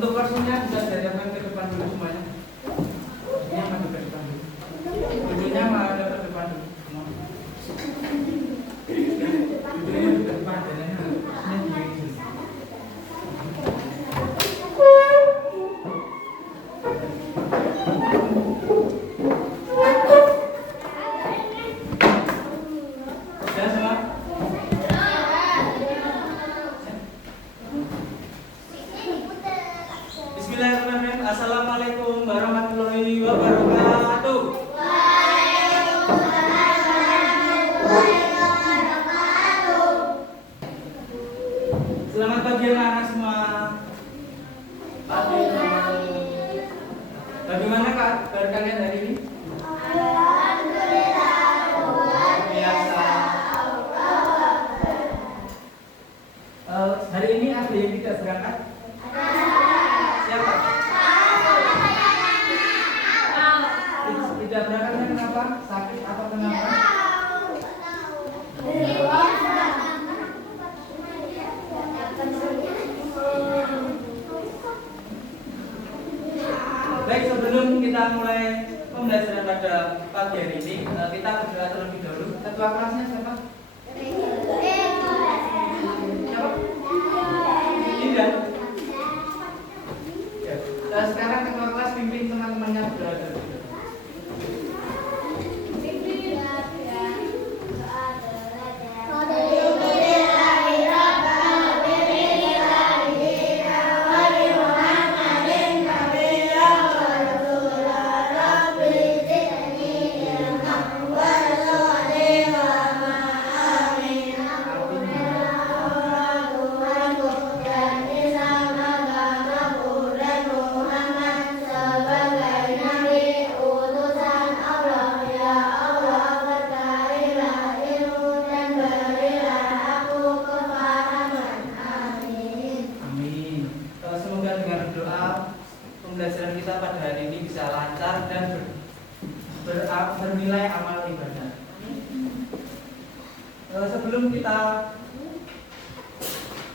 Untuk kursinya bisa dihadapkan ke depan dulu semuanya. Kursinya maju ke depan dulu. Duduknya malah ke depan dulu. Duduknya ke depan dan Bismillahirrahmanirrahim. Assalamualaikum warahmatullahi wabarakatuh. Selamat pagi anak-anak semua. Pagi. Bagaimana kabar kalian hari ini? Luar biasa. Hari ini ada yang tidak berangkat? Siapa? Tidak berangkatnya kenapa? Sakit atau kenapa? Baik, sebelum kita mulai pembelajaran pada pagi hari ini, kita berdoa terlebih dahulu. Ketua kelasnya siapa? Siapa? Tidak. Ya. Sekarang ketua kelas pimpin teman-temannya berdoa terlebih dahulu. Pembelajaran kita pada hari ini bisa lancar dan bernilai amal ibadah. Sebelum kita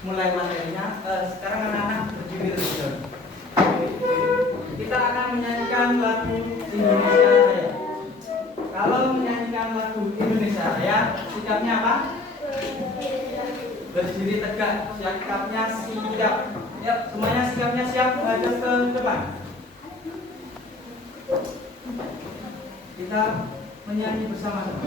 mulai materinya, sekarang anak-anak berdiri terlebih dahulu. Kita akan menyanyikan lagu Indonesia Raya. Kalau menyanyikan lagu Indonesia Raya, sikapnya apa? Berdiri tegak, sikapnya siap. Ya, semuanya sikapnya siap menghadap ke depan. Kita menyanyi bersama-sama.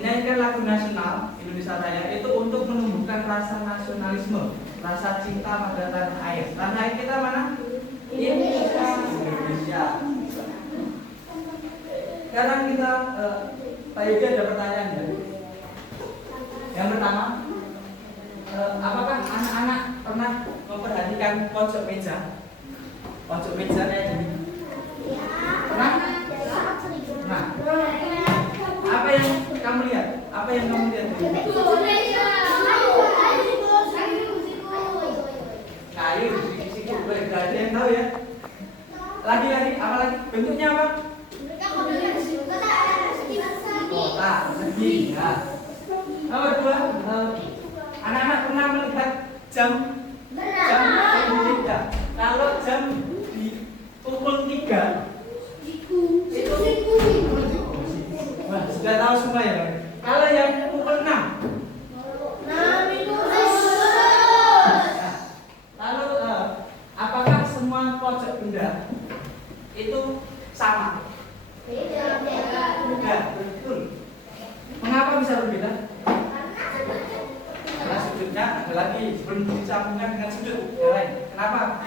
menyanyikan lagu nasional Indonesia Raya itu untuk menumbuhkan rasa nasionalisme, rasa cinta pada tanah air. Tanah air kita mana? Indonesia. Sekarang kita Pak Yogi ada pertanyaan ya. Yang pertama, apakah anak-anak pernah memperhatikan pojok meja? Pojok meja kayak gini. Pernah? Pernah. Apa yang kamu lihat? Apa yang kamu lihat? Kayu, siku. Gak ada yang tahu ya. Lagi, apa lagi? Bentuknya apa? Kotak, persegi. Ya. Nomor 2, anak-anak pernah melihat jam tidak? Kalau jam di pukul 3 itu wah, sudah tahu semua ya. Kalau yang pukul 6 lalu apakah semua pojok benda itu sama? Beda, betul. Mengapa bisa berbeda? Karena sudutnya ada lagi sebelum disambungkan dengan sudut yang lain. Kenapa?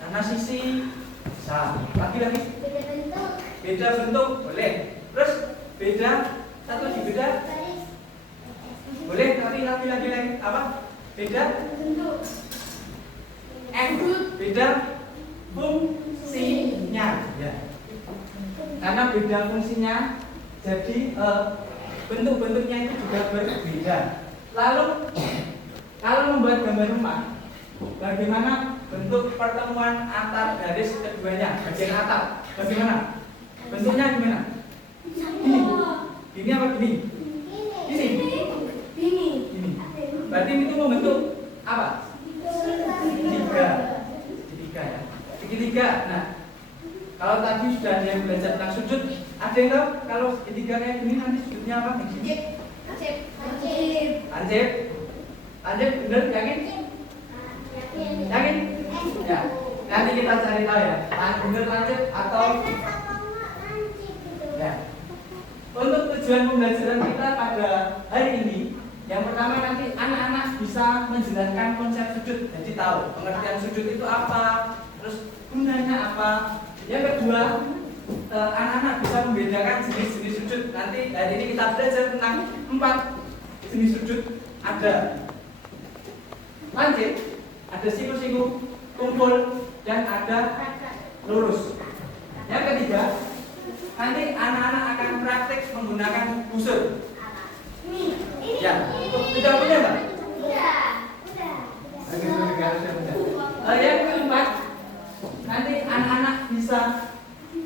Karena sisi sama. Lagi beda bentuk boleh. Terus beda satu lagi beda boleh. Tapi lagi apa? Beda beda fungsinya ya. Karena beda fungsinya jadi bentuk-bentuknya itu juga berbeda. Lalu kalau membuat gambar rumah, bagaimana bentuk pertemuan antar garis keduanya, bagian atap? Bagaimana? Bentuknya gimana? Ini apa gini? Ini. Berarti itu membentuk apa? Segitiga ya. Segitiga. Nah, kalau tadi sudah ada yang belajar tentang sudut, ada yang tahu kalau segitiga kayak gini nanti sudutnya apa? Lancip, bener? Yakin? Ya. Nanti kita cari tahu ya. Bener lancip atau ya. Untuk tujuan pembelajaran kita pada hari ini, yang pertama nanti anak-anak bisa menjelaskan konsep sudut. Jadi tahu pengertian sudut itu apa, terus gunanya apa. Yang kedua, anak-anak bisa membedakan jenis-jenis sudut. Nanti hari ini kita belajar tentang 4 jenis sudut. Ada lancip, ada siku-siku, tumpul, dan ada lurus. Yang ketiga, nanti anak-anak akan praktek menggunakan busur. Ya, sudah punya nggak? Yang keempat, nanti anak-anak bisa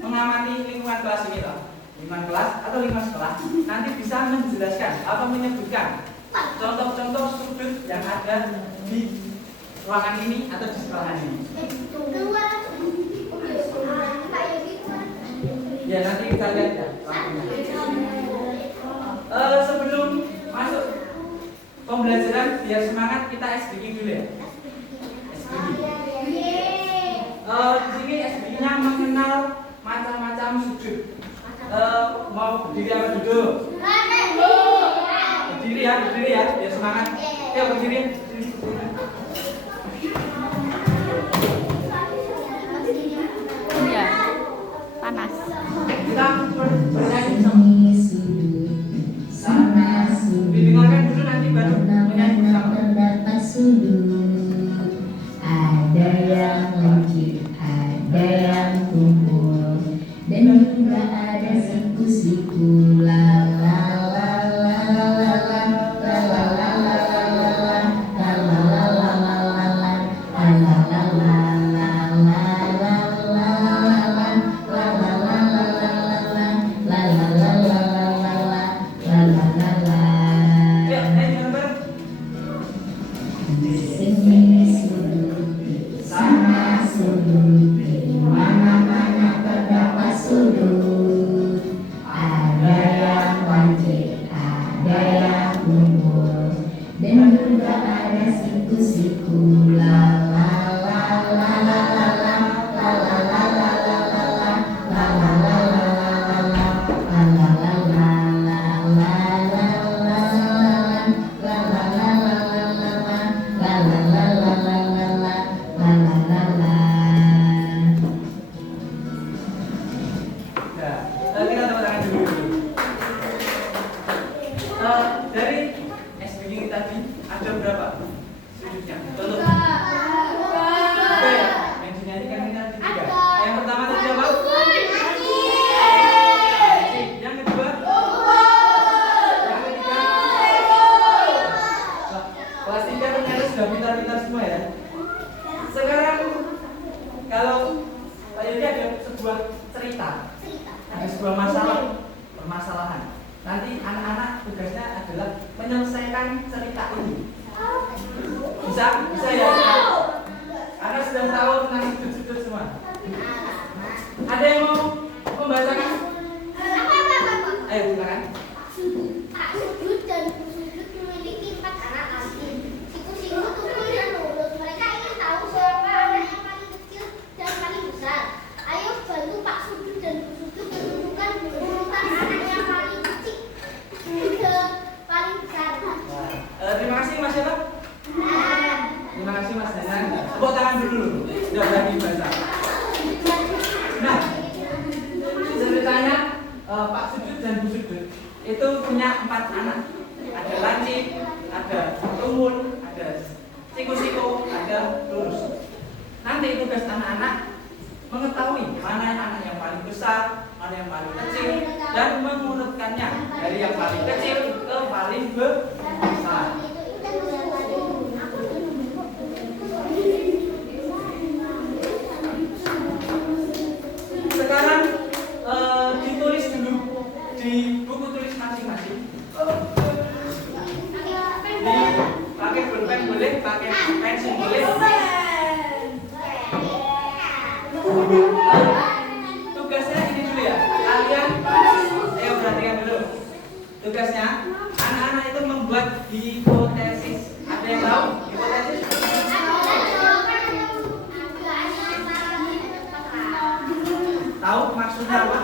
mengamati lingkungan kelas ini loh. Lingkungan kelas atau lingkungan sekolah. Nanti bisa menjelaskan atau menyebutkan contoh-contoh sudut yang ada di ruangan ini atau di sekolah ini. Ya, nanti kita lihat ya. Sebelum masuk pembelajaran biar semangat, kita SBQ dulu ya. Di sini SBQ-nya mengenal macam-macam sudut. Mau berdiri apa duduk? Berdiri ya, biar semangat. Ya, berdiri. Ya, panas. Kita bernyanyi sama. Didengarkan dulu nanti baru menyanyi bersama. Terdapat sudut, ada yang lancip, ada yang tumpul, dan juga ada siku-siku. La la la la la la la la la la la la la la Ada sebuah cerita, ada sebuah permasalahan. Nanti anak-anak tugasnya adalah menyelesaikan cerita ini. Bisa ya? Anda sudah tahu tentang sudut-sudut semua. Ada yang mau membacakan? Ayo silakan. Pak Sudut dan Bu Sudut memiliki 4 anak laki. Siku-siku tukul dan nurut. Mereka ingin tahu siapa anak yang paling kecil dan paling besar. Ayo bantu Pak Sudut dan Bu Sudut menentukan urutan anak yang paling kecil ke paling besar. Terima kasih Mas siapa? Terima kasih Mas Danan. Tepuk tangan dulu. Sudah berani baca. Nah, ceritanya Pak Sudut dan Bu Sudut itu punya 4 anak. Ada lancip, ada tumbul, ada siku-siku, ada lurus. Nanti tugas anak-anak mengetahui mana anak yang paling besar, mana yang paling kecil, dan mengurutkannya dari yang paling kecil ke paling besar. Sekarang ditulis dulu di buku tulis masing-masing. Pakai pulpen boleh, pakai pensil boleh. Tugasnya ini dulu ya. Kalian, ayo perhatikan dulu. Tugasnya anak-anak itu membuat hipotesis. Ada yang tahu hipotesis? Tahu maksudnya apa?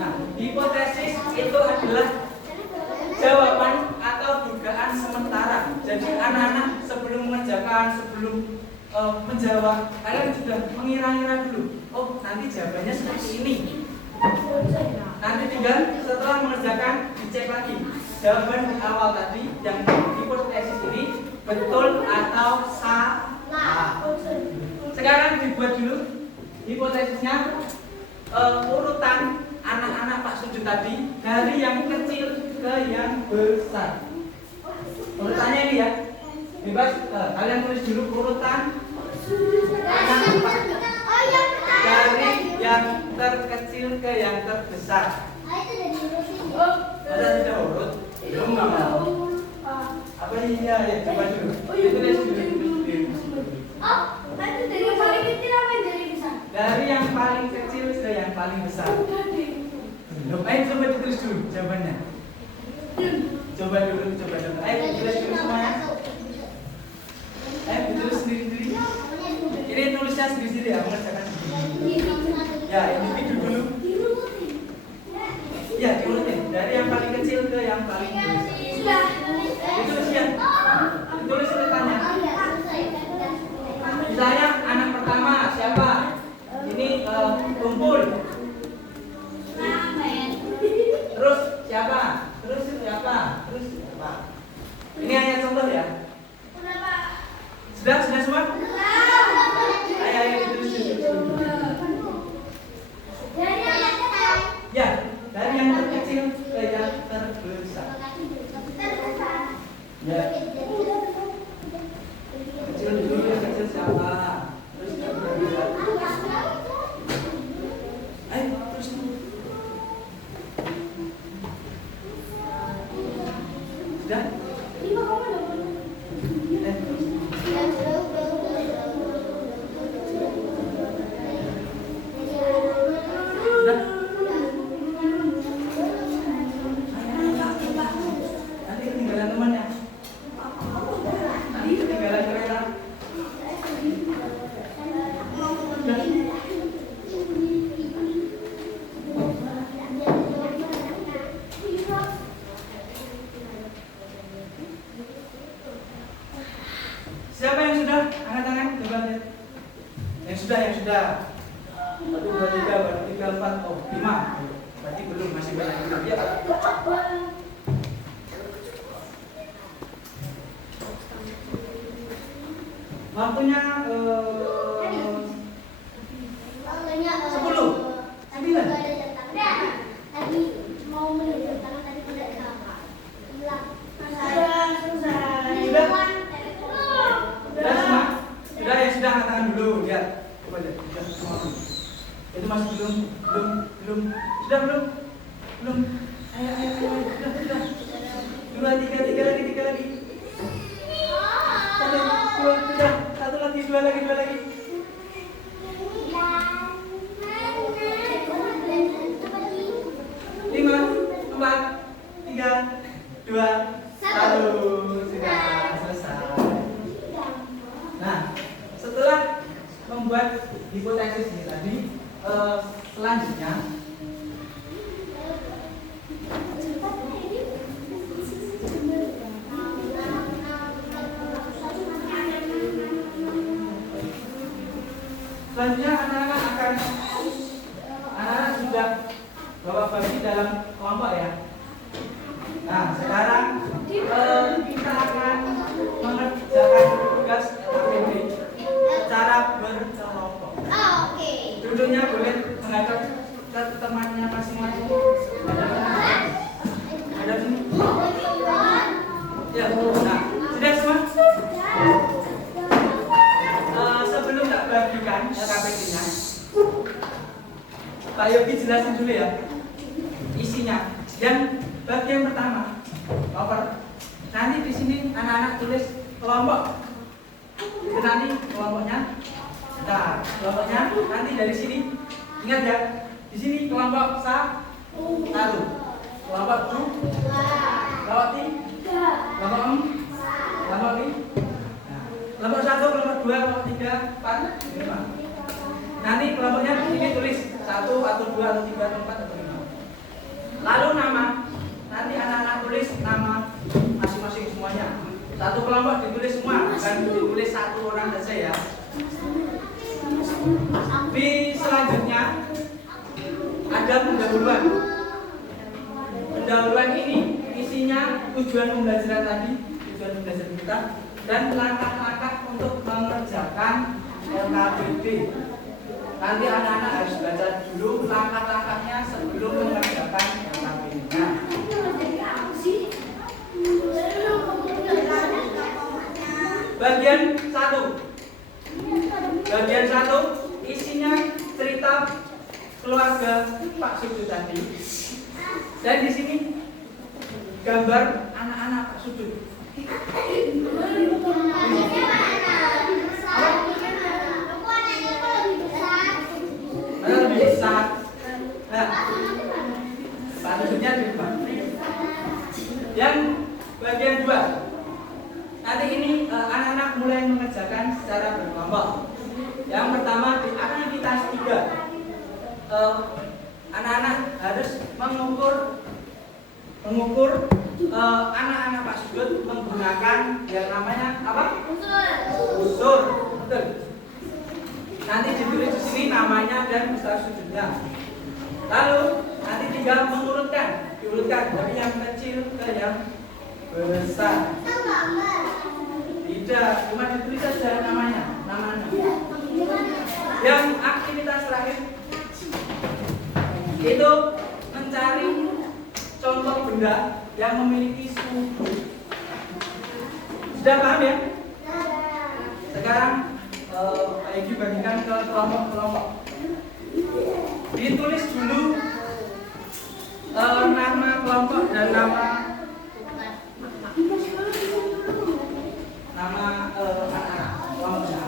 Nah, hipotesis itu adalah jawaban atau dugaan sementara. Jadi anak-anak sebelum mengerjakan, sebelum menjawab, kalian sudah mengira-ngira dulu. Oh, nanti jawabannya seperti ini. Nanti tinggal setelah mengerjakan dicek lagi jawaban awal tadi yang hipotesis ini betul atau salah. Sekarang dibuat dulu hipotesisnya, urutan anak-anak Pak Sudut tadi dari yang kecil ke yang besar. Urutannya ini ya, bebas. Kalian tulis dulu urutan anak dari yang terkecil ke yang terbesar. Ada sudah urut? Belum apa iya ya, coba dulu. Tulis dulu. Dari yang paling kecil apa yang dari besar? Dari yang paling kecil ke yang paling besar. Ayo coba ditulis dulu jawabannya. Coba dulu. Ayo tulis dulu semuanya. Ayo ditulis sendiri-sendiri. Ini tulisnya sendiri-sendiri ya, mengerjakan sendiri. Ya, individu dulu. Ya, diurutin. Dari yang paling kecil ke yang paling besar. Ditulis ya. Ditulis urutannya. Misalnya anak pertama siapa? Ini Tumpul. Terus siapa? Terus siapa? Ini hanya contoh ya. Sudah semua? Ayo ditulis. Ya, dari yang terkecil ke yang terbesar. Ya. Kecil dulu, yang kecil siapa? Terus ayo terus. Sudah? Nanti ketinggalan temannya. Nanti ketinggalan kereta. Siapa yang sudah? Angkat tangan, coba lihat. Yang sudah. 1, 2, 3, 4, 5. Berarti belum, masih banyak yang belum. Ya. Waktunya 10. 9. Tadi mau menunjuk tangan tadi tidak apa. Sudah semua? Sudah ya, sudah angkat tangan dulu. Lihat. Coba lihat. Sudah semua. Itu masih belum. Sudah belum? Belum. Ayo. Sudah. 2, 3 lagi. 1, 2, sudah. 1 lagi, 2 lagi. 5, 4, 3, 2, 1. Sudah selesai. Nah, setelah membuat hipotesis ini tadi, selanjutnya anak-anak sudah bawa bagi dalam kelompok ya. Nah, sekarang kita akan mengerjakan tugas LKPD secara berkelompok. Oke. Duduknya boleh menghadap ke temannya masing-masing. Ada sini. Ya, nah, sudah semua? Sebelum tak bagikan LKPD-nya, Pak Yogi jelasin dulu ya isinya. Dan bagian pertama, nanti di sini anak-anak tulis kelompok. Itu nanti kelompoknya. Nah, kelompoknya nanti dari sini. Ingat ya, di sini kelompok 1, kelompok 2, kelompok 3, kelompok 4, kelompok 5. Kelompok 1, kelompok 2, kelompok 3, 4, 5. Nanti kelompoknya di sini tulis 1 atau 2 atau 3 atau 4 atau 5. Lalu nama, nanti anak-anak tulis nama masing-masing semuanya. Satu kelompok ditulis semua, bukan ditulis satu orang saja ya. Di selanjutnya ada pendahuluan. Pendahuluan ini isinya tujuan pembelajaran tadi, tujuan pembelajaran kita, dan langkah-langkah untuk mengerjakan LKPD. Nanti anak-anak harus baca dulu langkah-langkahnya sebelum mengerjakan LKPD-nya. Bagian 1 isinya cerita keluarga Pak Sudut tadi. Dan di sini gambar anak-anak Pak Sudut. Lebih besar. Nah, Pak Sudutnya di depan. Yang bagian 2, nanti ini anak-anak mulai mengerjakan secara berkelompok. Yang pertama di aktivitas 3, anak-anak harus mengukur anak-anak Pak Sudut menggunakan yang namanya apa? Unsur. Betul. Nanti ditulis di sini namanya dan besar sudutnya. Lalu nanti tinggal diurutkan dari yang kecil ke yang besar. Tidak, cuma ditulis saja namanya. Yang aktivitas terakhir itu mencari contoh benda yang memiliki sudut. Sudah paham ya? Sekarang Pak Egi bagikan ke kelompok-kelompok. Ditulis dulu nama kelompok dan nama anak-anak kelompoknya.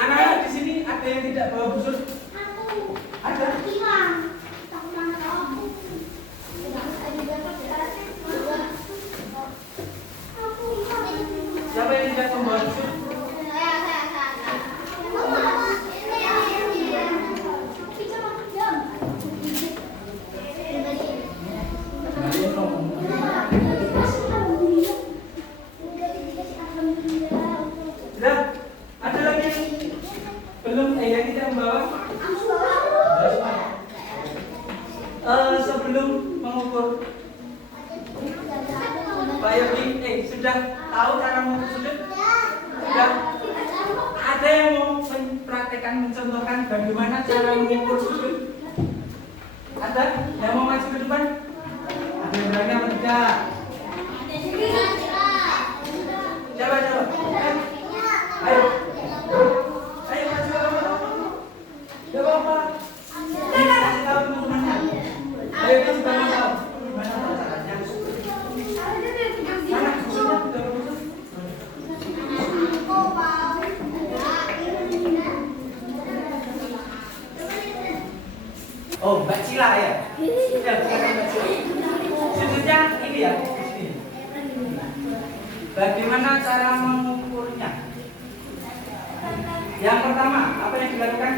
Anak-anak di sini ada yang tidak bawa busur? Ada? Siapa yang tidak membawa busur? Sudah? Ada lagi? Belum? Yang tidak membawa? Sebelum mengukur Pak Yogi, sudah tahu cara mengukur sudut? Sudah? akan mencontohkan bagaimana cara mengukur sudut. Ada yang mau maju ke depan? Ada yang berani apa tidak? Coba. Ayo. Ayo maju. Coba apa? Kasih tahu teman-temannya. Ayo kita juga mau tahu. Gimana caranya? Mana sudutnya? Oh, Mbak Cila ya? Ya, bukan Mbak Cila. Sudutnya ini ya, di sini. Bagaimana cara mengukurnya? Yang pertama, apa yang dilakukan?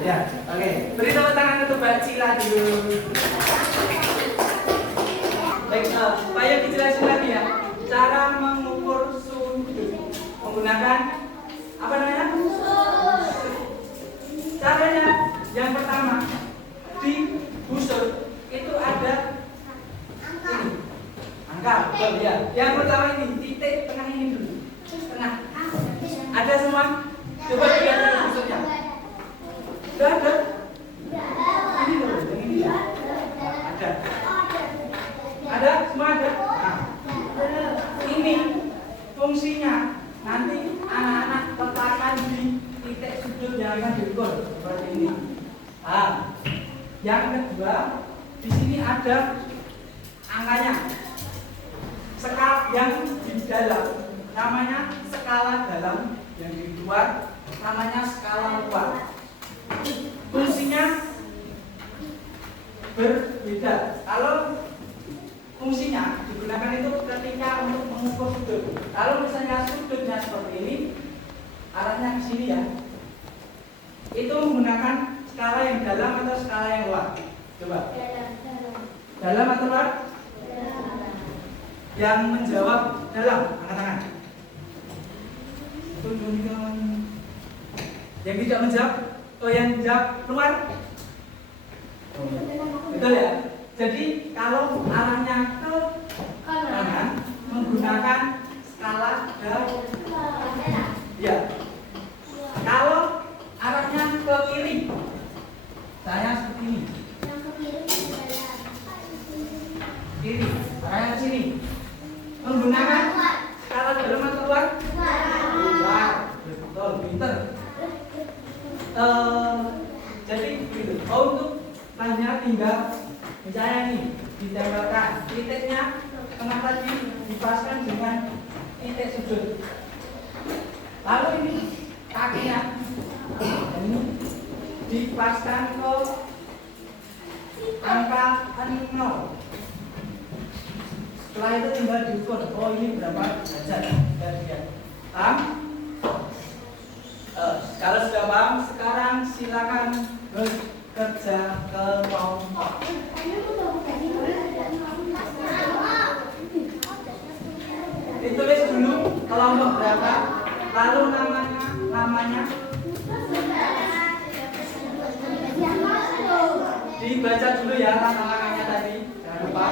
Ya, oke. Beri tepuk tangan untuk Mbak Cila dulu. Baik, supaya dijelasin lagi ya. Cara mengukur sudut menggunakan apa namanya? Caranya yang pertama di busur itu ada ini angka, betul ya. Yang pertama ini titik tengah ini dulu. Tengah. Ada semua? Coba lihat dulu busurnya. Sudah ada? Ini loh, yang ini. Ada. Ada? Semua ada? Nah, ini fungsinya nanti anak-anak letakkan di titik sudut yang akan diukur seperti ini. Nah, yang kedua di sini ada angkanya. Skala yang di dalam namanya skala dalam, yang di luar namanya skala luar. Fungsinya berbeda. Kalau fungsinya digunakan itu ketika untuk mengukur sudut. Kalau misalnya sudutnya seperti ini, arahnya ke sini ya. Itu menggunakan skala yang dalam atau skala yang luar? Coba. Dalam atau luar? Yang menjawab dalam, angkat tangan. Tunjukkan. Yang tidak menjawab, yang menjawab luar. Betul ya? Jadi kalau arahnya ke kanan menggunakan skala dalam. Ya. Kalau arahnya ke kiri, saya seperti ini. Kiri, arahnya ke sini. Menggunakan skala dalam atau luar? Luar. Betul, pinter. Jadi begitu. Untuk hanya tinggal misalnya nih ditempelkan titiknya tengah tadi dipaskan dengan titik sudut. Lalu ini kakinya ini dipaskan ke angka 0. Setelah itu tinggal diukur. Oh, ini berapa derajat? Paham? Kalau sudah paham, sekarang silakan bekerja kelompok. Ditulis dulu kelompok berapa, lalu namanya dibaca dulu ya langkah-langkahnya tadi, jangan lupa.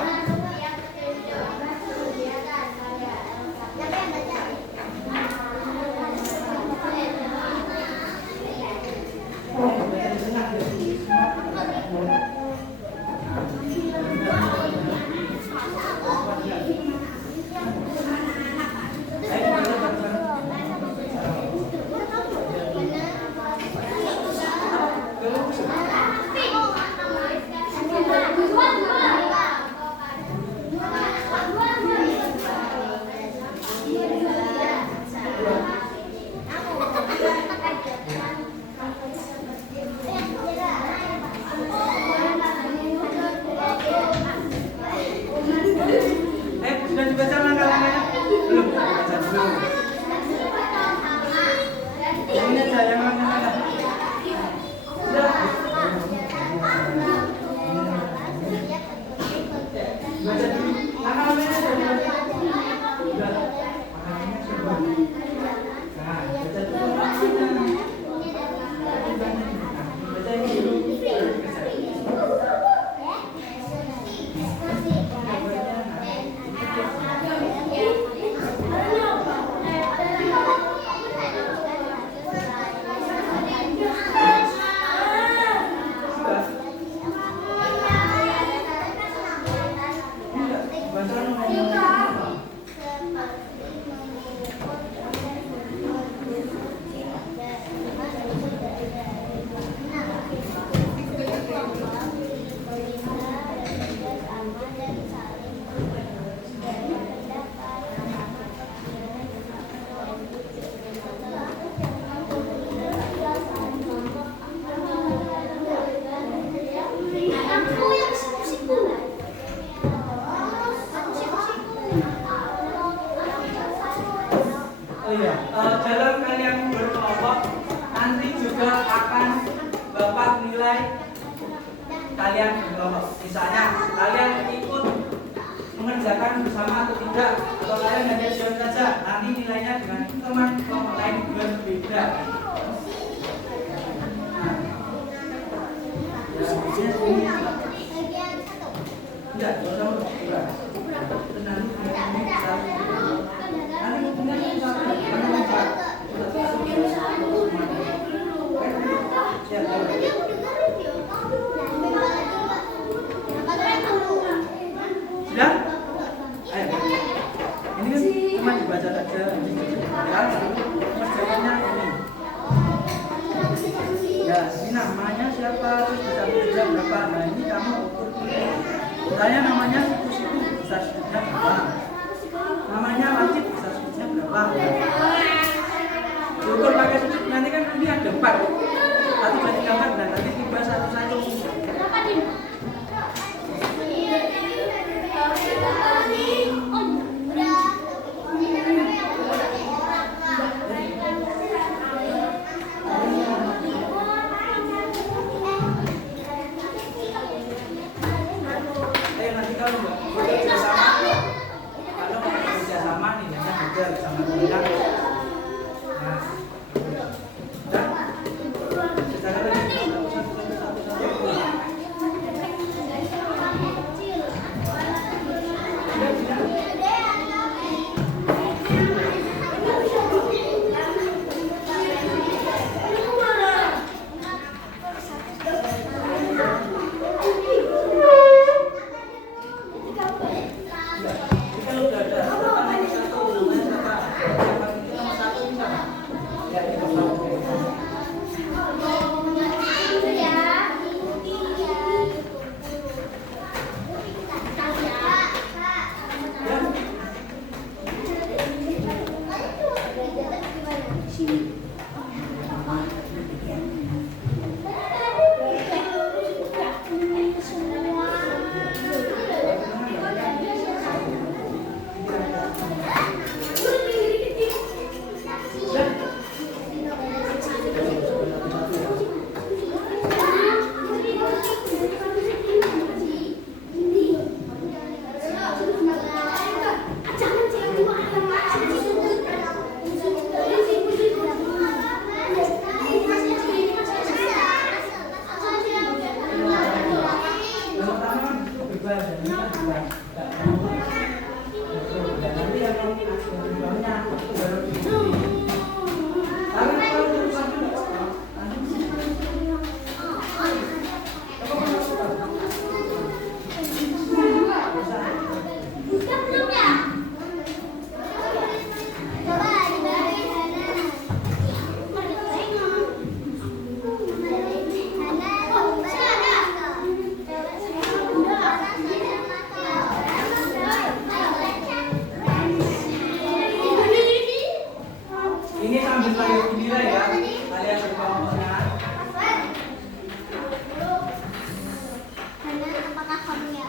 Oh iya, dalam kalian berkelompok nanti juga akan Bapak nilai kalian berkelompok. Misalnya kalian ikut mengerjakan bersama atau tidak, atau kalian hanya diam saja, nanti nilainya dengan teman kelompok lain berbeda. Enggak, nomor berapa? Tenang, nanti hubungannya satu, sudah? Ayo. Ini kan cuma dibaca saja. Ya, kerjanya ini. Ya, ini namanya siapa? Bisa kerja berapa? Nah, ini kamu ukur dulu. Saya namanya siku-siku, besar sedikitnya berapa? Namanya wajib, besar sedikitnya berapa? Diukur pakai sudut, nanti kan ini ada 4. Satu jadi gambar, nah nanti tiba satu-satu. Nanti kalau bekerja sama, kalau bekerja sama nih, nanti kerja sama teman. Ini sambil saya nilai ya, kalian berkelompoknya. Apakah kamu ya?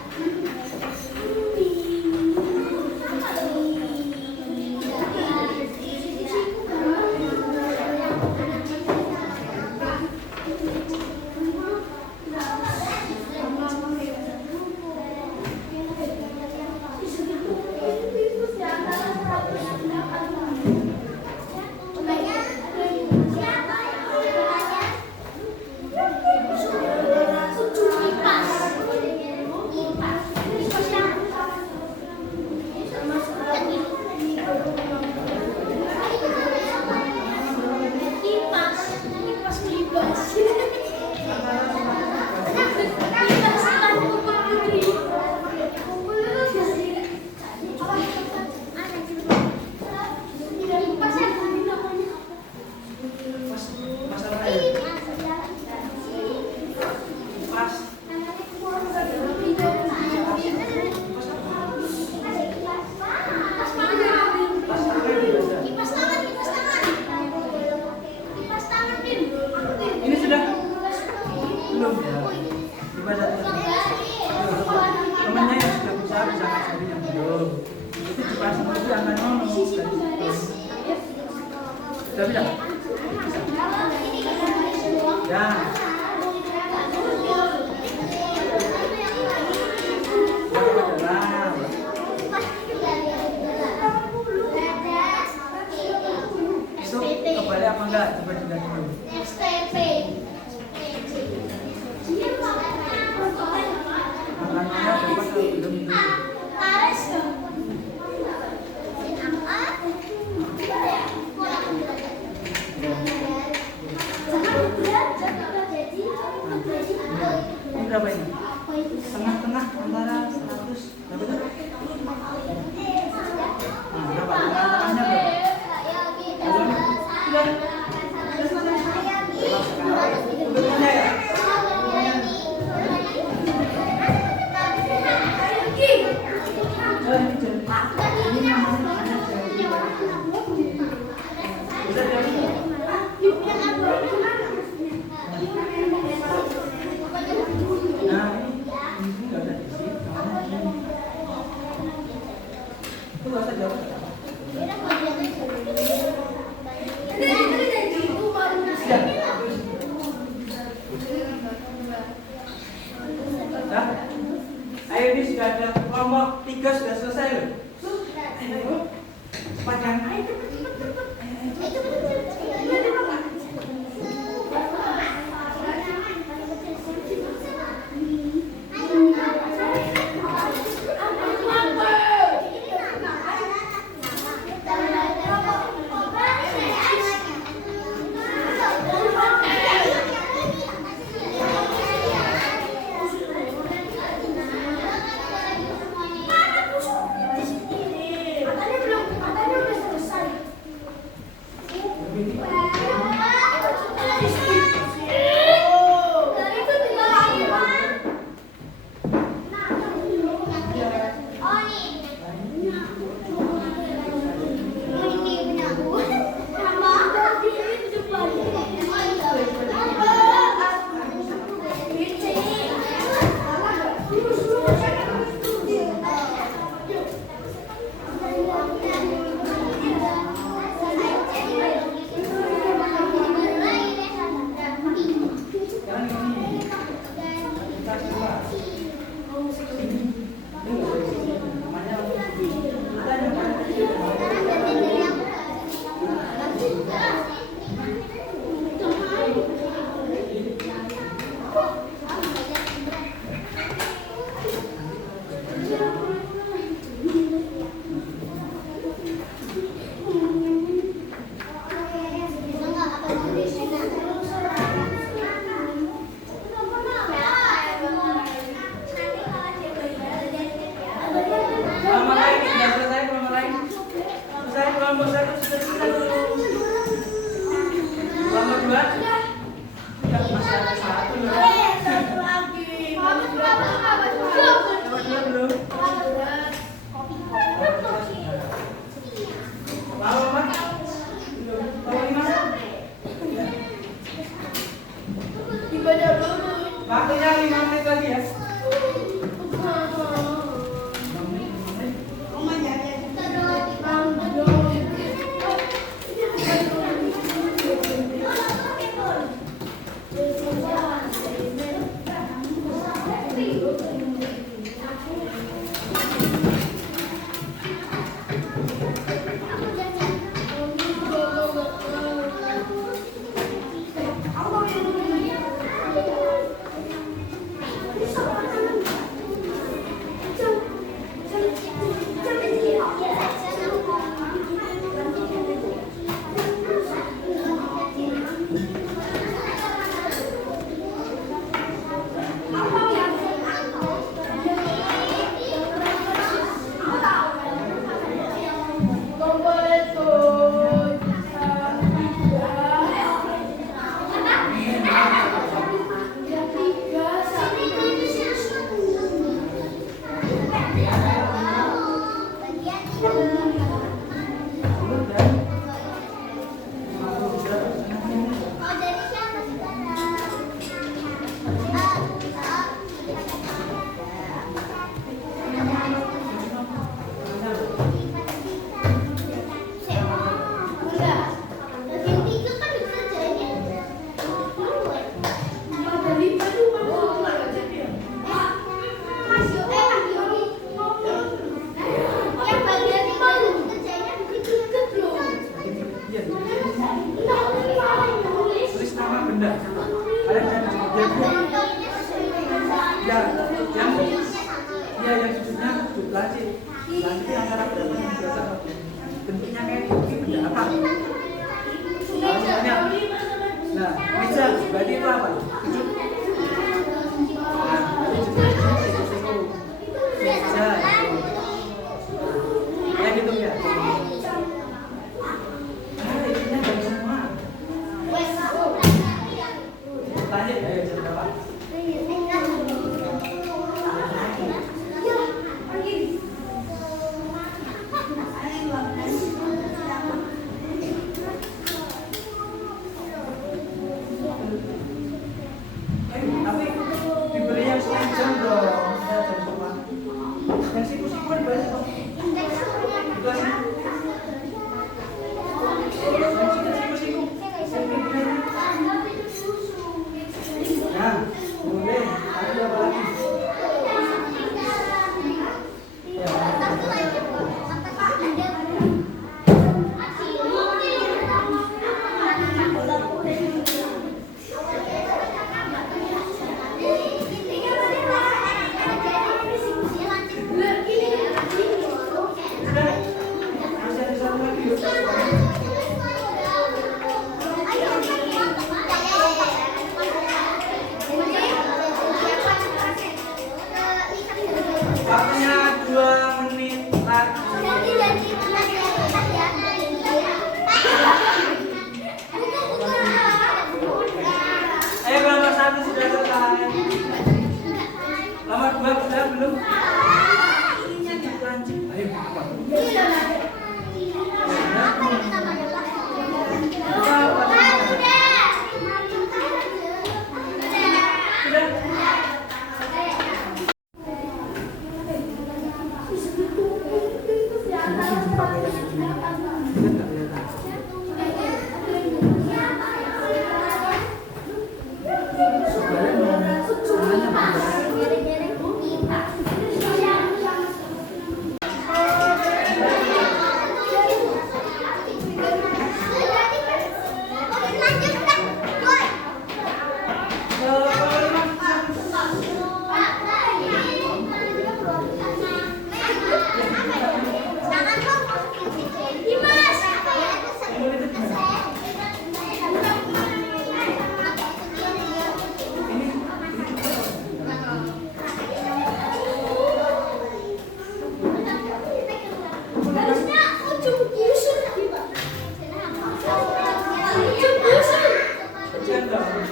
Sudah bisa? Ya. Itu kembali apa enggak? Coba juga dulu. STP. Makanannya dapat atau belum itu? Ini berapa ini? Tengah-tengah antara 100 berapa itu? Nah, berapa? Tengah-tengahnya berapa? Untungnya ya? Bisa diambil? Nah, ini nggak ada isi, namanya ini. Itu nggak usah jauh. Nah, ayo ini sudah ada kelompok 3 sudah selesai loh. Ayo, cepat kan? Waktunya 5 menit lagi ya. Nah, meja berarti itu apa? Duduk. Nah, berarti siku-siku. Meja. Ya gitu ya. Nah, isinya dari semua. Lanjut, ayo jam berapa? Tapi diberi yang setengah jam dong. Saya jam berapa? Yang siku-siku diberi apa? Itu sih. Yang siku-siku. Nah, boleh. Ada apa lagi? Ya. Masih ada satu lagi. Waktunya 2 menit lagi. Ayo nomor 1 sudah selesai. Nomor 2 sudah belum? Sedikit lanjut. Ayo apa?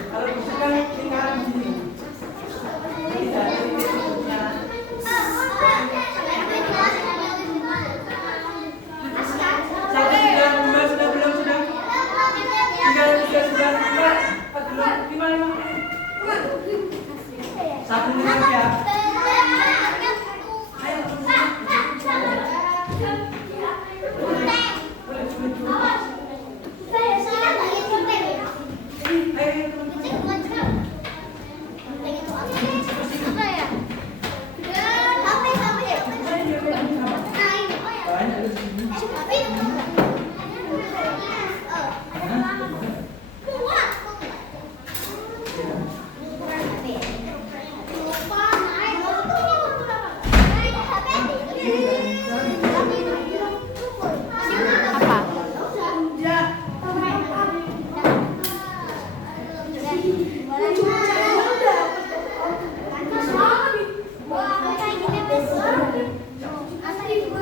Kalau bisa kan lingkaran gini. Tidak ada titiknya. Satu sudah, dua sudah, belum sudah. Tiga sudah, empat belum, lima. Satu lagi ya.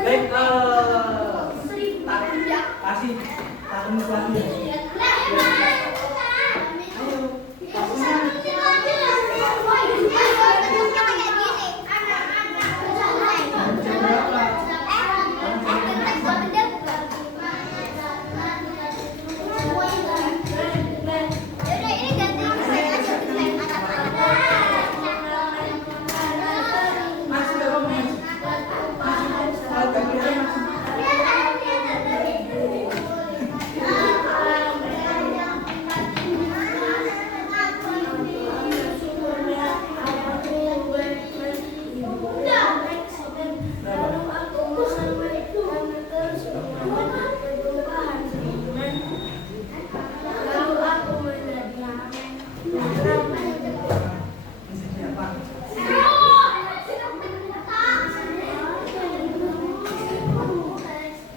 Baik, kasih satu menit lagi.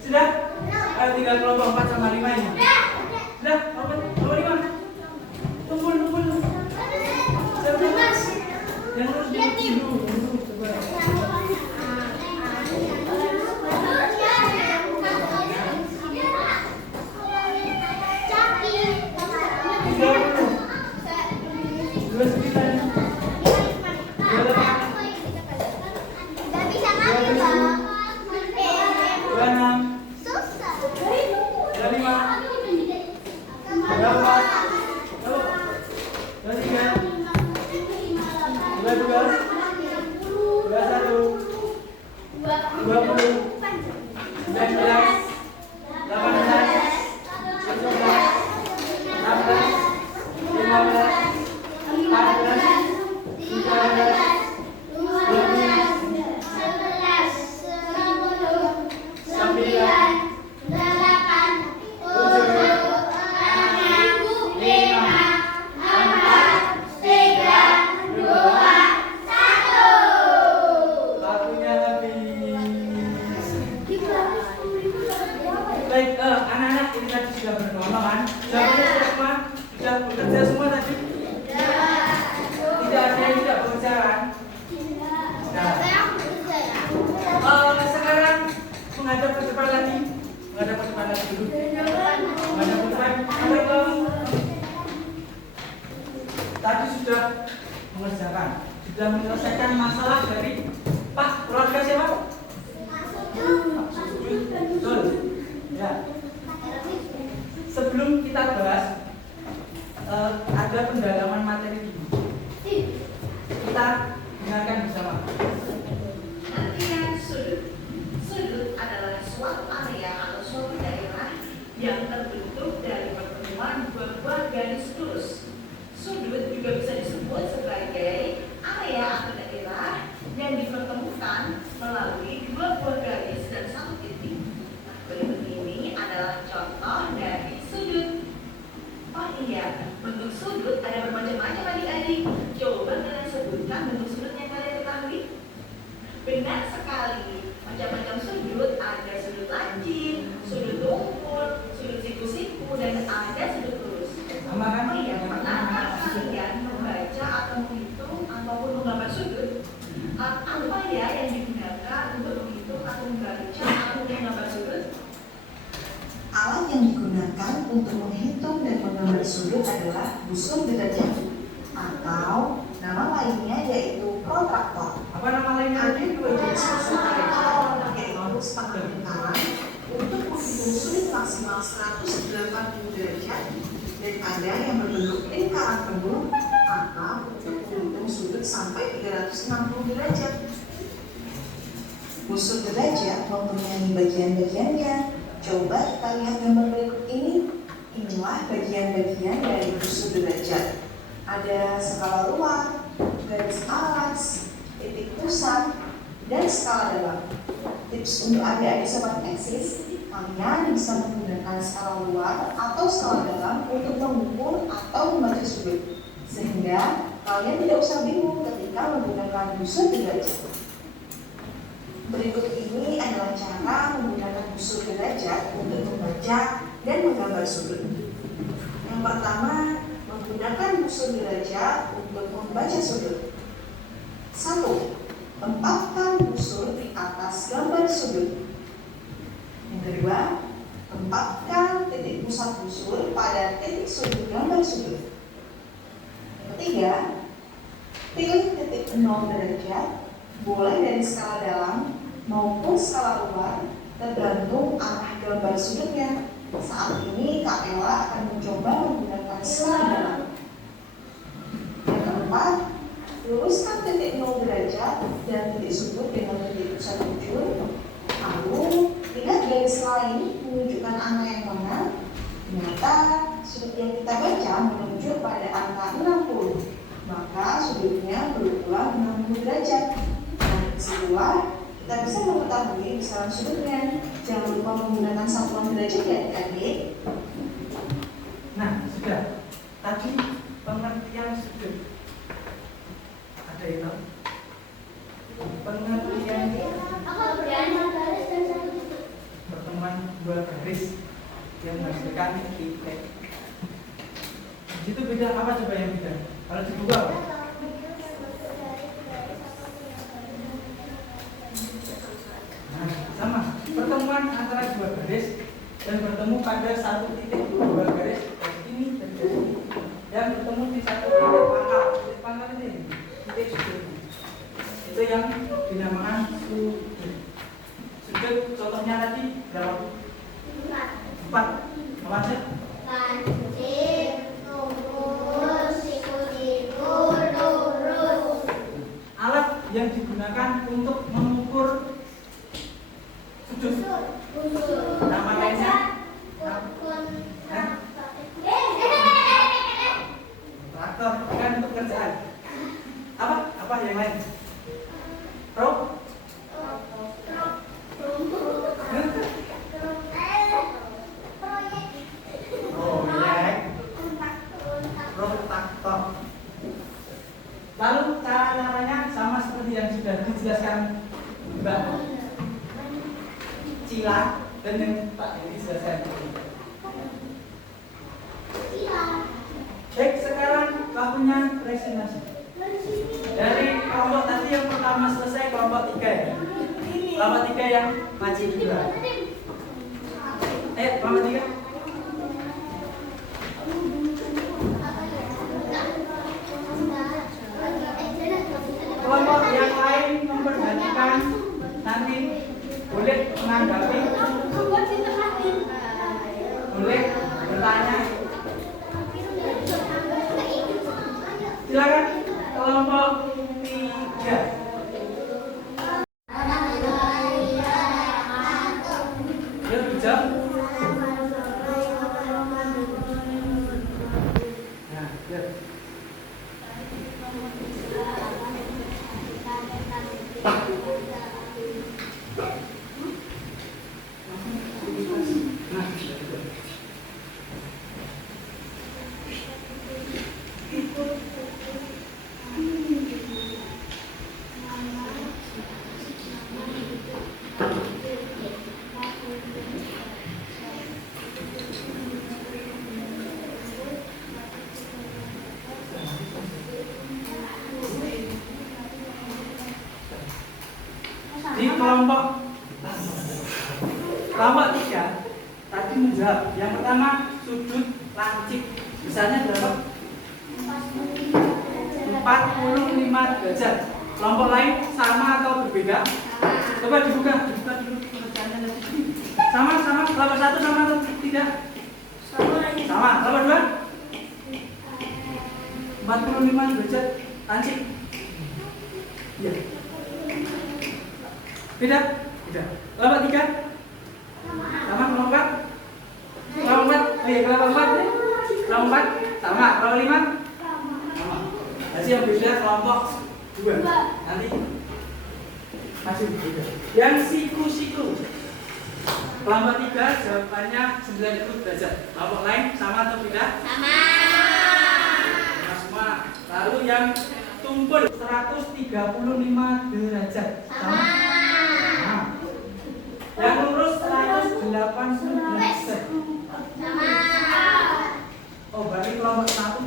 Sudah? Tinggal kelompok 4 sama 5 ini. Sudah? Kelompok 5. Baik, anak-anak ini tadi sudah berkelompok kan? Sudah bekerja semua tadi? Tidak ada yang tidak bekerja kan? Nah, sekarang menghadap ke depan lagi. Menghadap ke depan lagi dulu. Menghadap ke depan. Tadi sudah mengerjakan, sudah menyelesaikan masalah dari Pak keluarga siapa? Betul. Ya. Sebelum kita bahas ada pendalaman materi ini. Kita dengarkan bersama. Artian sudut. Sudut adalah suatu area atau suatu daerah yang terbentuk dari pertemuan dua buah garis lurus. Sudut juga bisa disebut sebagai area atau daerah yang dipertemukan melalui dua buah garis dan satu titik. Berikut ini adalah contoh dari sudut. Oh iya, bentuk sudut ada bermacam-macam adik-adik. Coba kalian sebutkan bentuk sudut yang kalian ketahui. Benar sekali, macam-macam sudut. Ada sudut lancip, sudut tumpul, sudut siku-siku, dan ada sudut lurus. Oh iya, pernahkah kalian membaca atau menghitung ataupun menggambar sudut? Apa ya yang digunakan untuk menghitung atau membaca atau menggambar sudut? Alat yang digunakan untuk menghitung dan menggambar sudut adalah busur derajat atau nama lainnya yaitu protraktor. Apa nama lainnya? Ada dua jenis busur derajat, yaitu setengah lingkaran untuk menghitung sudut maksimal 180 derajat dan ada yang berbentuk lingkaran penuh atau untuk menghitung sudut sampai 360 derajat. Busur derajat mempunyai bagian-bagiannya. Coba kita lihat gambar berikut ini. Inilah bagian-bagian dari busur derajat. Ada skala luar, garis alas, titik pusat, dan skala dalam. Tips untuk adik-adik sobat eksis, kalian bisa menggunakan skala luar atau skala dalam untuk mengukur atau membaca sudut, sehingga kalian tidak usah bingung ketika menggunakan busur derajat. Berikut ini adalah cara menggunakan busur derajat untuk membaca dan menggambar sudut. Yang pertama, menggunakan busur derajat untuk membaca sudut. 1. Tempatkan busur di atas gambar sudut. Yang kedua, tempatkan titik pusat busur pada titik sudut gambar sudut. Yang ketiga, pilih titik 0 derajat, boleh dari skala dalam maupun skala luar, tergantung arah gambar sudutnya. Saat ini Kak Ella akan mencoba menggunakan skala dalam. Yang keempat, luruskan titik 0 derajat dan titik sudut dengan titik pusat bujur. Lalu lihat garis lain menunjukkan angka yang mana. Ternyata sudut yang kita baca menunjuk pada angka 60. Maka sudutnya berukuran 60 derajat. Dan setelah kita bisa mengetahui besaran sudutnya. Jangan lupa menggunakan satuan derajat ya adik-adik. Nah, sudah. Tadi pengertian sudut. Ada itu? Pengertian pertemuan dua garis yang menghasilkan titik. Itu beda apa coba yang beda? Kalau di dua apa? dan bertemu pada satu titik dua garis dari ini dan dari ini yang bertemu di satu titik pangkal ini titik sudut itu yang dinamakan sudut. Sudut contohnya tadi berapa? 4. Apa aja? Lancip, lurus, siku-siku, lurus. Alat yang digunakan untuk mengukur sudut. Nama lainnya? Traktor kan untuk kerjaan. Apa yang lain? Pro? Proyek. Protraktor. Lalu cara-caranya sama seperti yang sudah dijelaskan Mbak Cila dan yang Pak Dewi dijelaskan. Baik, sekarang waktunya presentasi. Dari kelompok tadi yang pertama selesai, kelompok 3 ya. Kelompok 3 yang ngaji juga. Kelompok 3. Kelompok yang lain memperhatikan, nanti boleh menanggapi, boleh bertanya. Silakan kelompok 3. Yuk dijawab. Nah, yuk. Di kelompok 3 tadi menjawab. Yang pertama sudut lancip besarnya berapa? 45 derajat. Kelompok lain sama atau berbeda? Coba dibuka dulu pekerjaannya tadi. Sama kelompok 1 sama atau tidak? Sama. Kelompok 2? 45 derajat lancip. Iya. Beda? Beda. Kelompok 3? Sama. Kelompok 4? Kelompok 4? Oh iya, kelompok 4? Kelompok 4? Sama. Kelompok 5? Sama. Jadi yang beda kelompok 2. Nanti masih beda. Yang siku-siku. Kelompok 3 jawabannya 90 derajat. Kelompok lain sama atau beda? Sama. Sama. Lalu yang tumpul 135 derajat. Sama. Yang lurus 180 derajat. Sama. Oh, berarti kelompok 1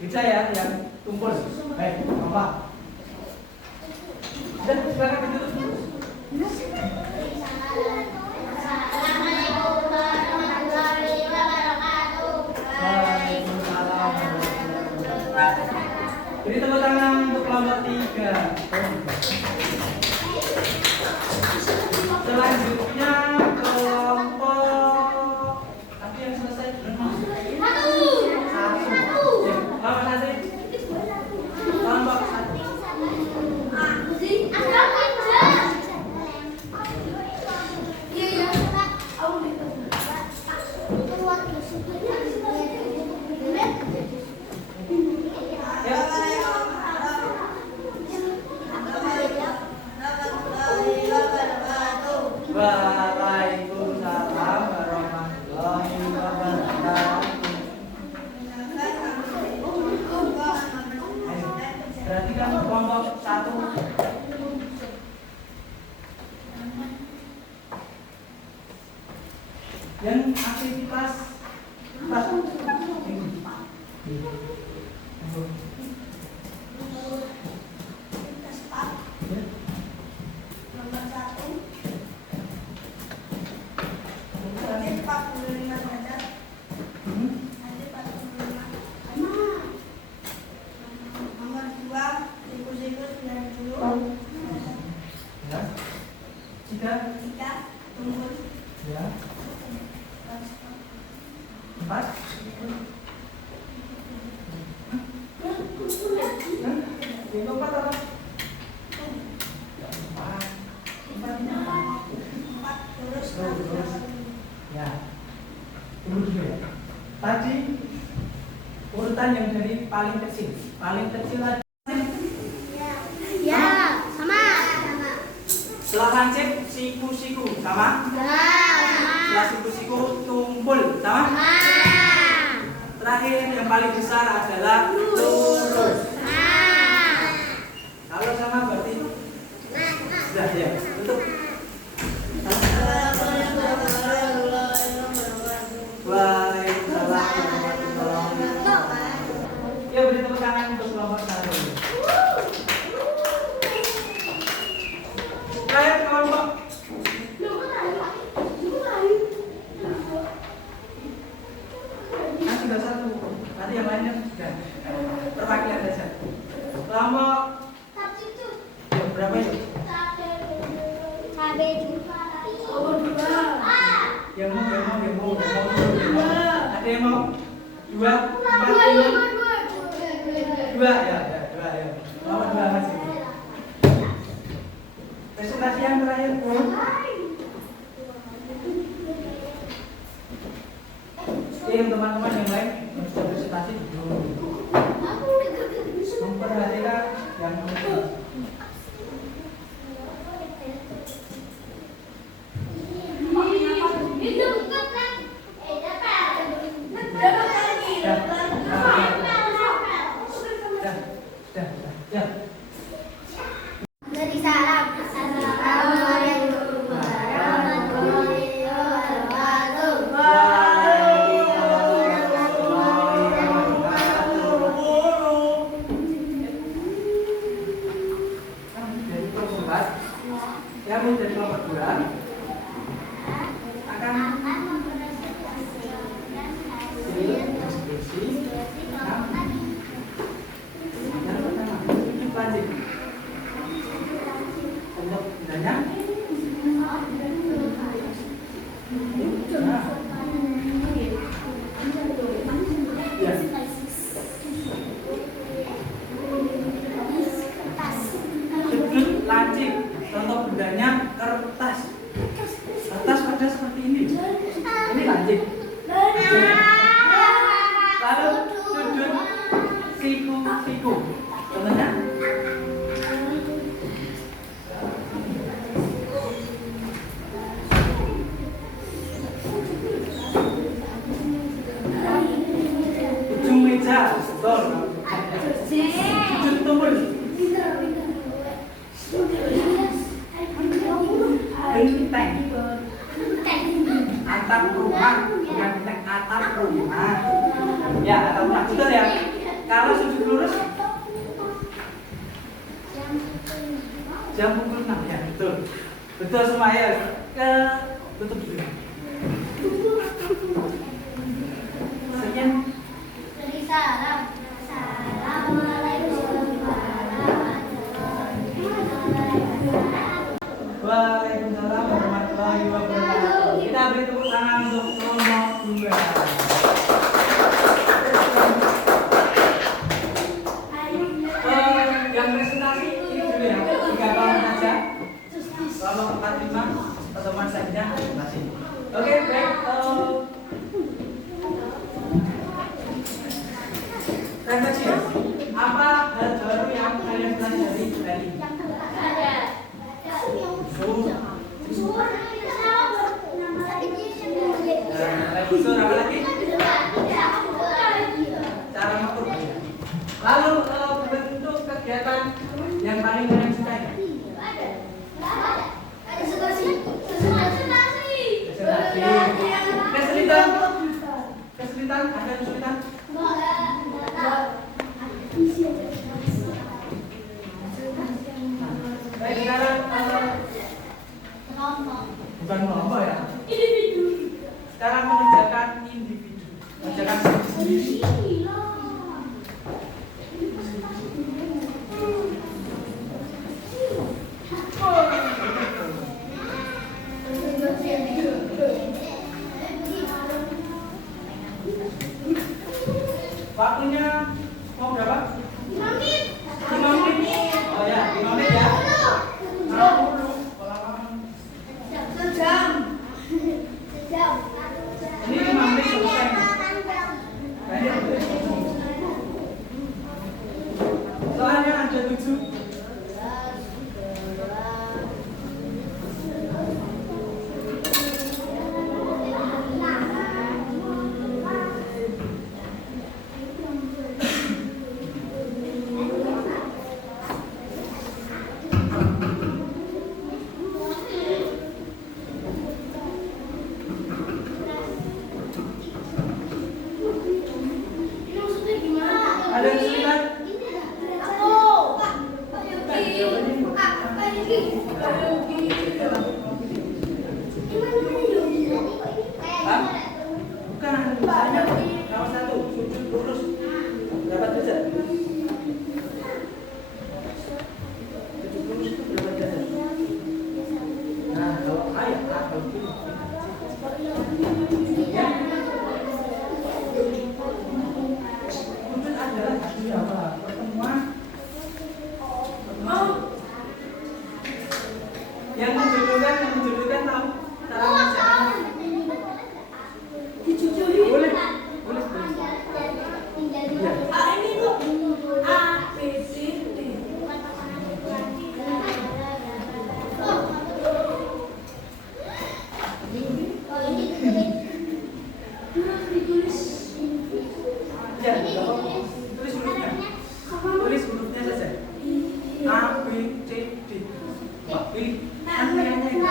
beda ya, yang tumpul. Baik, apa? Dan silakan ditutup. Assalamualaikum warahmatullahi wabarakatuh. Waalaikumsalam. Beri tepuk tangan untuk kelompok 3. Selanjutnya kelompok tadi yang selesai berapa? 1. Kelompok 1. Kelompok 1. Yang keempat apa? Terus. Ya. Tunggu dulu ya. Tadi urutan yang dari paling kecil ada. Ya, sama. Setelah lancip siku-siku sama. Setelah siku-siku tumpul sama. Terakhir yang paling besar adalah lurus. Kalau sama berarti sudah ya. Tutup. Waalaikumsalam warahmatullahi wabarakatuh. Ya, beri tepuk tangan untuk kelompok 1. Terakhir kelompok. Kan sudah 1. Tadi yang lainnya sudah perwakilan saja. Kelompok ya, berapa itu? Yang mau. Ada yang mau 2, 4, 2 ya. Nomor 2 masih. Presentasi yang terakhir. Oke, teman-teman yang lain sudah presentasi dulu. Memperhatikan yang penting. Ya. Dari salam. Assalamualaikum warahmatullahi wabarakatuh. Dari kelompok 4, yang dari kelompok 2 akan diskusi yang pertama lanjut untuk bedanya. Ya. Sudut lancip, contoh bedanya kertas. Kertas pada seperti ini. Ini lancip. Lalu sudut siku. Contohnya ujung meja, betul. Sudut tumpul. Genteng. Atap rumah, bukan genteng, atap rumah. Ya, atap rumah, betul ya. Kalau sudut lurus jam pukul 6 ya, betul semua ya. Tutup dulu. Sekian. Dari salam. Assalamualaikum warahmatullahi Waalaikumsalam warahmatullahi wabarakatuh. Kita beri tepuk tangan untuk kelompok 2. Yang presentasi ini dulu ya, 3 kelompok saja. Kelompok 4, 5 pertemuan saja masih. Oke, baik. Refleksi ya. Apa hal baru yang kalian pelajari tadi? Unsur apa lagi? Cara mengatur. Lalu bentuk kegiatan yang paling kalian sukai? Kesulitan, ada kesulitan? Baik, sekarang bukan kelompok ya. Sekarang mengerjakan individu, mengerjakan sendiri. Waktunya mau berapa? 5 menit. 5 menit. Oh ya, 5 menit ya. Nah, dulu. Sejam. Ini 5 menit selesai. Kayaknya betul. Soalnya ada 7. Ini maksudnya gimana? Ada yang kesulitan? Aku. Pak Yogi. Pak Yogi. Gimana Yogi? Hah? Bukan, ada tulisannya. Nomor 1, sujud lurus. Berapa derajat? Sujud lurus itu berapa derajat? Nah, kalau A ya A, kalau B ya. Sujud adalah apa? Pertemuan. Yang menjodohkan tahu cara mengerjakannya. Boleh. Iya. Ini tuh A, B, C, D. Ya, tulis hurufnya. Tulis hurufnya saja. A, B, C, D. Pilih. Antriannya itu.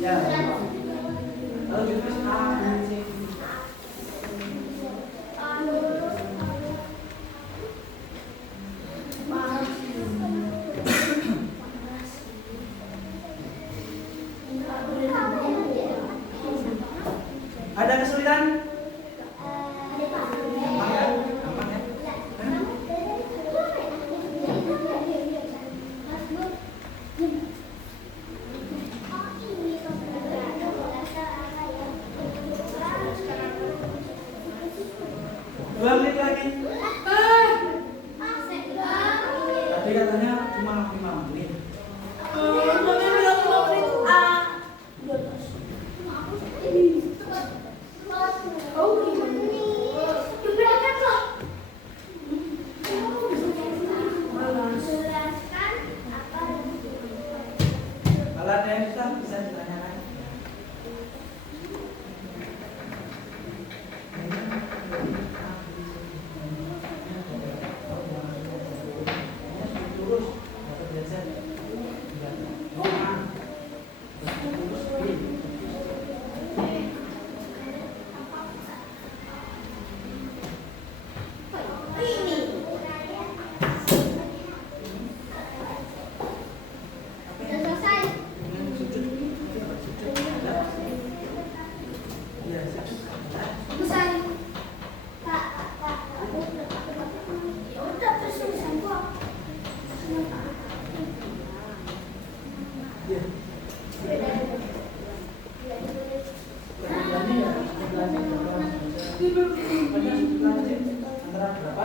Ya. Kalau ditulis A, B, C, D. Ada kesulitan? Gampang ya? Gampang ya? Hah? Dua menit lagi. Tadi katanya cuma 5 menit. Kalau ada yang susah bisa ditanyakan. Lurus, dapat derajat. Antara berapa?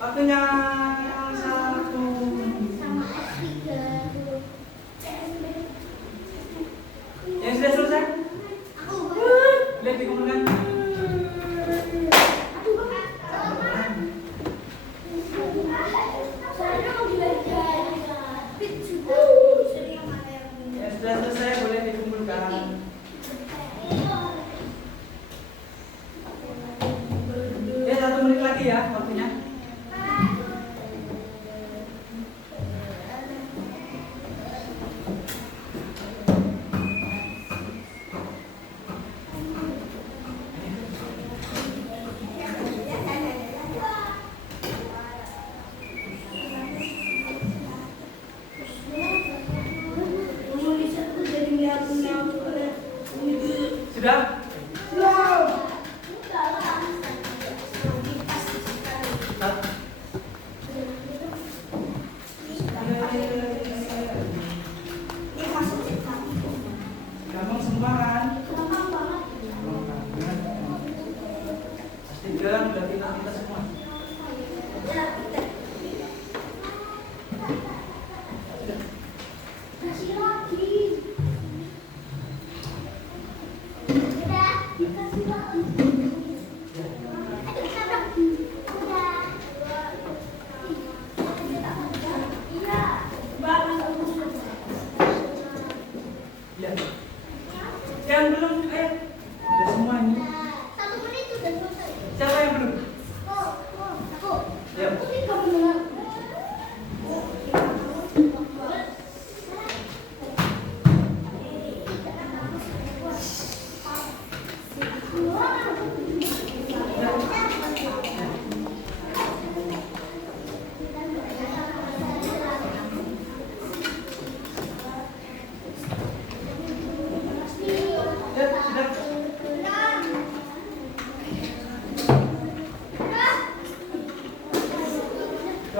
Waktunya 1. Yang sudah selesai? Lihat di komentar. lagi ya waktunya. Sudah? Gampang semua kan? Pasti bilang udah kita semua. Ya. Yang belum, udah semua ini. 1 menit sudah selesai. Siapa yang belum? Aku. Ya.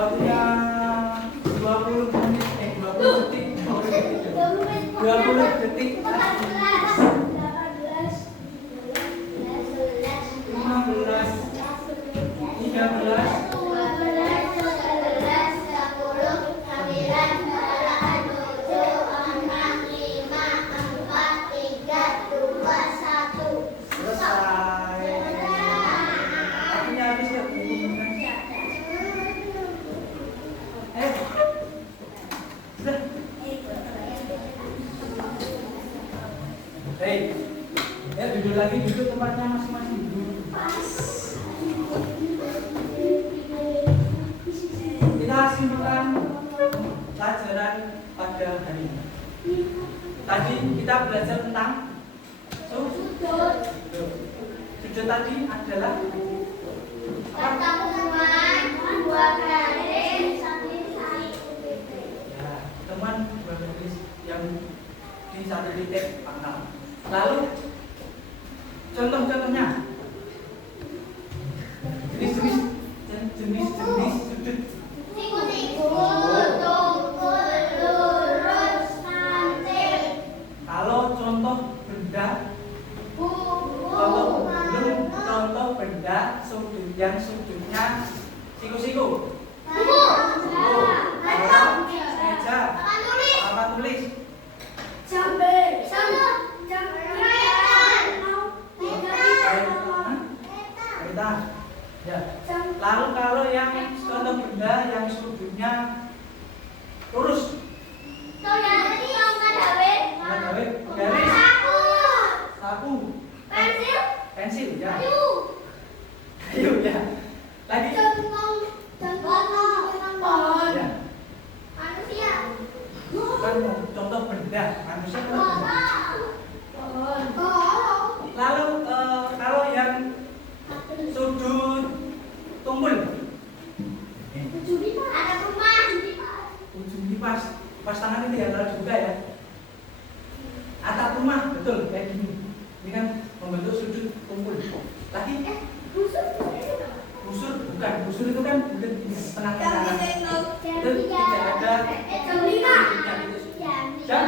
Waktunya 20 menit, 20 detik. 20 detik. 15, 13, 1. selesai. Waktunya habis ya. Sudah. Hei, ya duduk lagi, duduk tempatnya masing-masing. Kita simpulkan pelajaran pada hari ini. Tadi kita belajar tentang sudut. Sudut tadi adalah teman dua garis yang di satu titik pangkal. Lalu contoh-contohnya jenis-jenis sudut. Kalau contoh benda, contoh benda yang sudutnya siku-siku. Meja, papan tulis. Kereta. Ya. Lalu kalau yang contoh benda yang sudutnya lurus. Garis. Sapu. Pensil. Ya. Kayu ya. Lagi. Ya. Kan contoh benda manusia kan benda. Lalu kalau yang sudut tumpul, ujung kipas tangan itu ya harus juga ya. Atap rumah betul kayak gini. Ini kan membentuk sudut tumpul. Lagi busur bukan, busur itu kan bukan di tengah-tengah. Itu tidak ada. Jam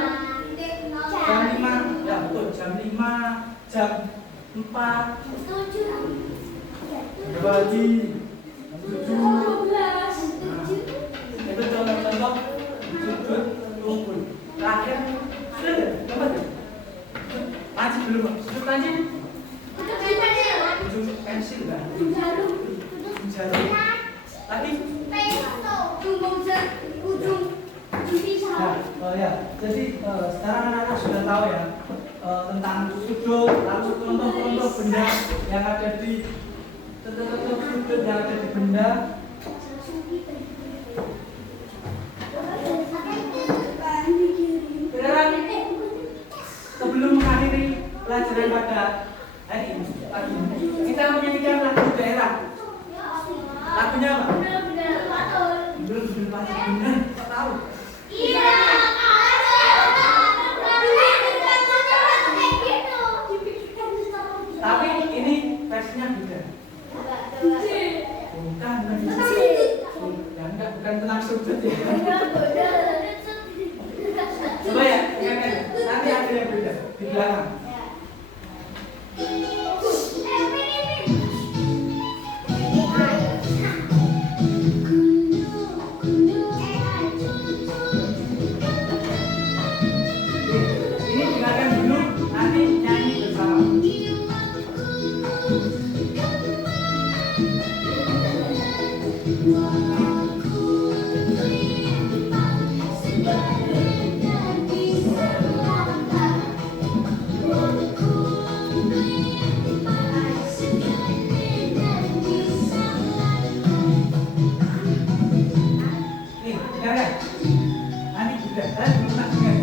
5, ya betul, jam 5, jam 4, berbagi, itu contoh-contoh sudut tumpul. Terakhir, sudah ya, dapat ya? Lancip belum, sudut lancip? Ujung pensil kan? Ujung jarum. Lagi? Nah, ya, jadi sekarang anak-anak sudah tahu ya tentang sudut, lalu contoh-contoh benda yang ada di Tutup sudut yang ada di benda. Beneran? Sebelum mengakhiri pelajaran pada hari ini, pagi ini, kita menyanyikan lagu daerah. Lagunya apa? Belum pasti bener, kok tahu? Tapi ini versinya beda. Bukan bukan tentang sudut ya. Coba ya, nanti ada yang beda di belakang. Ini dengarkan dulu, nanti nyanyi bersama. Nih, dengarkan. Nanti juga, nanti dengar.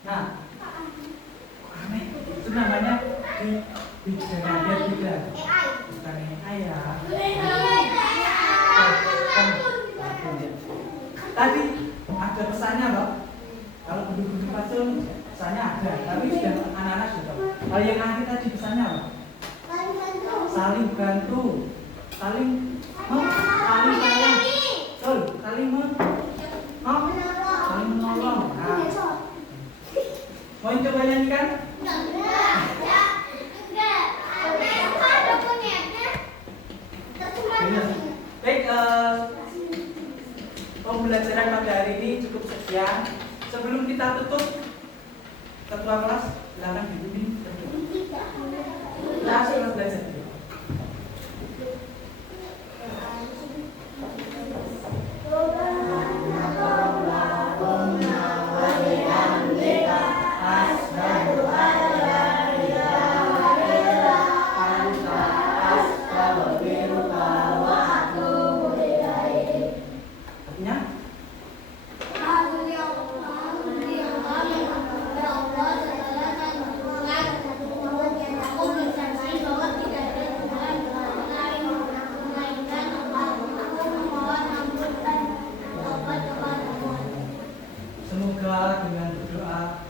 Nah, kok aneh? Itu namanya bicara beda. Bukan AI ya. Tadi ada pesannya loh. Kalau guru-guru pasung pesannya ada, tapi sudah anak-anak sudah. Kalau yang akhir tadi pesannya apa? Saling bantu, saling sayang, betul, saling menolong. Nah, mau coba nyanyikan? Baik, pembelajaran pada hari ini cukup sekian. Sebelum kita tutup, ketua kelas silakan dipimpin. Kita sudah belajar. Artinya? Semoga dengan berdoa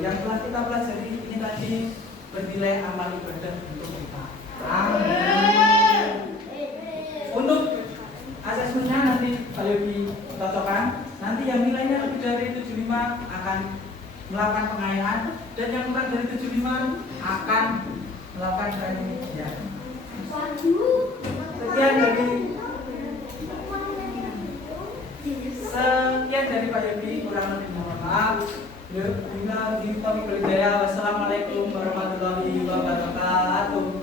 yang telah kita pelajari ini tadi bernilai amal ibadah untuk kita. Amin. Untuk asesmennya nanti Pak Yogi cocokkan. Nanti yang nilainya lebih dari 75 akan melakukan pengayaan, dan yang kurang dari 75 akan melakukan remedial. Sekian dari Pak Yogi, kurang lebih mohon maaf. Wassalamualaikum warahmatullahi wabarakatuh.